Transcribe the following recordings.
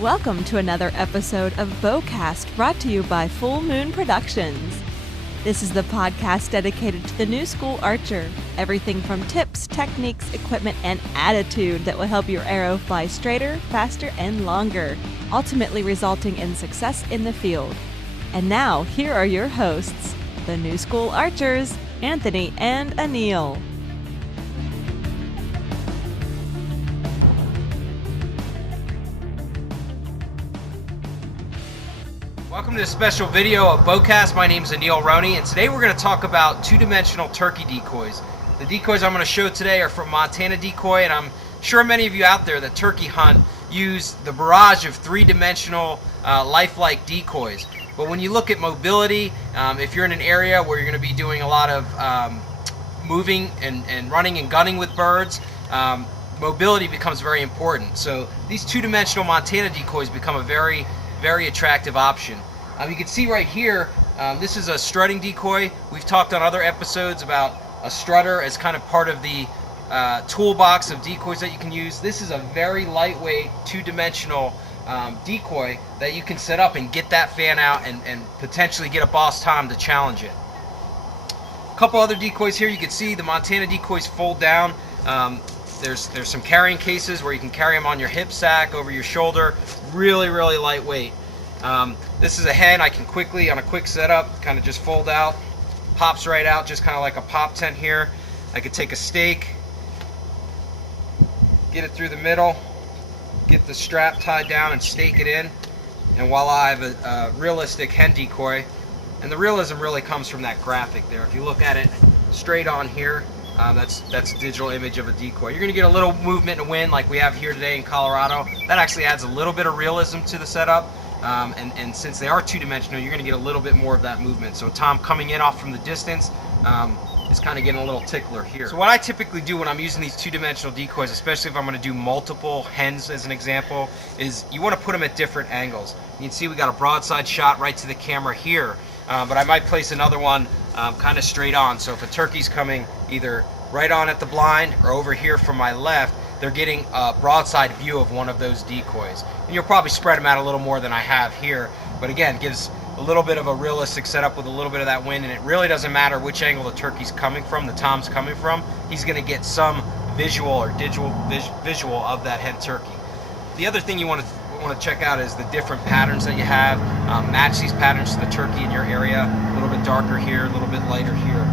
Welcome to another episode of BowCast, brought to you by Full Moon Productions. This is the podcast dedicated to the new school archer. Everything from tips, techniques, equipment, and attitude that will help your arrow fly straighter, faster, and longer, ultimately resulting in success in the field. And now, here are your hosts, the new school archers, Anthony and Aneal. Welcome to a special video of BowCast. My name is Aneal, and today we're going to talk about two-dimensional turkey decoys. The decoys I'm going to show today are from Montana Decoy, and I'm sure many of you out there that turkey hunt use the barrage of three-dimensional lifelike decoys. But when you look at mobility, if you're in an area where you're going to be doing a lot of moving and running and gunning with birds, mobility becomes very important. So these two-dimensional Montana decoys become a very attractive option. You can see right here, this is a strutting decoy. We've talked on other episodes about a strutter as kind of part of the toolbox of decoys that you can use. This is a very lightweight two-dimensional decoy that you can set up and get that fan out and potentially get a boss tom to challenge it. A couple other decoys here. You can see the Montana decoys fold down. There's some carrying cases where you can carry them on your hip sack, over your shoulder. Really lightweight. This is a hen. I can quickly, on a quick setup, kind of just fold out, pops right out, just kind of like a pop tent here. I could take a stake, get it through the middle, get the strap tied down and stake it in, and voila, I have a realistic hen decoy. And the realism really comes from that graphic there. If you look at it straight on here, that's a digital image of a decoy. You're going to get a little movement and wind like we have here today in Colorado. That actually adds a little bit of realism to the setup. And since they are two-dimensional, you're going to get a little bit more of that movement. So Tom coming in off from the distance is kind of getting a little tickler here. So what I typically do when I'm using these two-dimensional decoys, especially if I'm going to do multiple hens as an example, is you want to put them at different angles. You can see we got a broadside shot right to the camera here. But I might place another one kind of straight on. So if a turkey's coming either right on at the blind or over here from my left, they're getting a broadside view of one of those decoys. And you'll probably spread them out a little more than I have here. But again, gives a little bit of a realistic setup with a little bit of that wind. And it really doesn't matter which angle the turkey's coming from, the tom's coming from. He's going to get some visual or digital visual of that hen turkey. The other thing you want to check out is the different patterns that you have. Match these patterns to the turkey in your area. A little bit darker here, a little bit lighter here.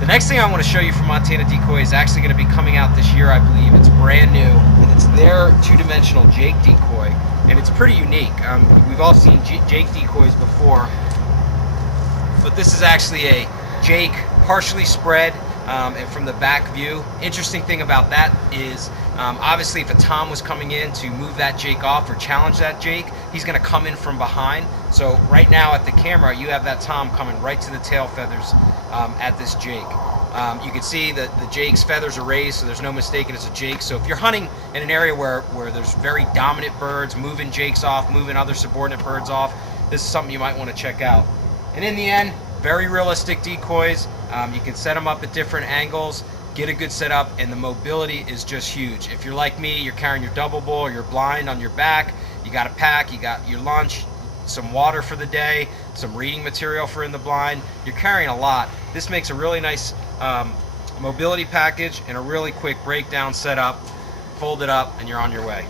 The next thing I want to show you from Montana Decoy is actually going to be coming out this year, I believe. It's brand new, and it's their two-dimensional Jake decoy, and it's pretty unique. We've all seen Jake decoys before, but this is actually a Jake partially spread and from the back view. Interesting thing about that is obviously if a tom was coming in to move that Jake off or challenge that Jake, he's going to come in from behind. So right now at the camera, you have that tom coming right to the tail feathers at this Jake. You can see that the Jake's feathers are raised, so there's no mistaking it's a Jake. So if you're hunting in an area where there's very dominant birds, moving Jakes off, moving other subordinate birds off, this is something you might want to check out. And in the end, very realistic decoys. You can set them up at different angles, get a good setup, and the mobility is just huge. If you're like me, you're carrying your double bull or your blind on your back, you got a pack, you got your lunch, some water for the day, some reading material for in the blind. You're carrying a lot. This makes a really nice mobility package and a really quick breakdown setup. Fold it up and you're on your way.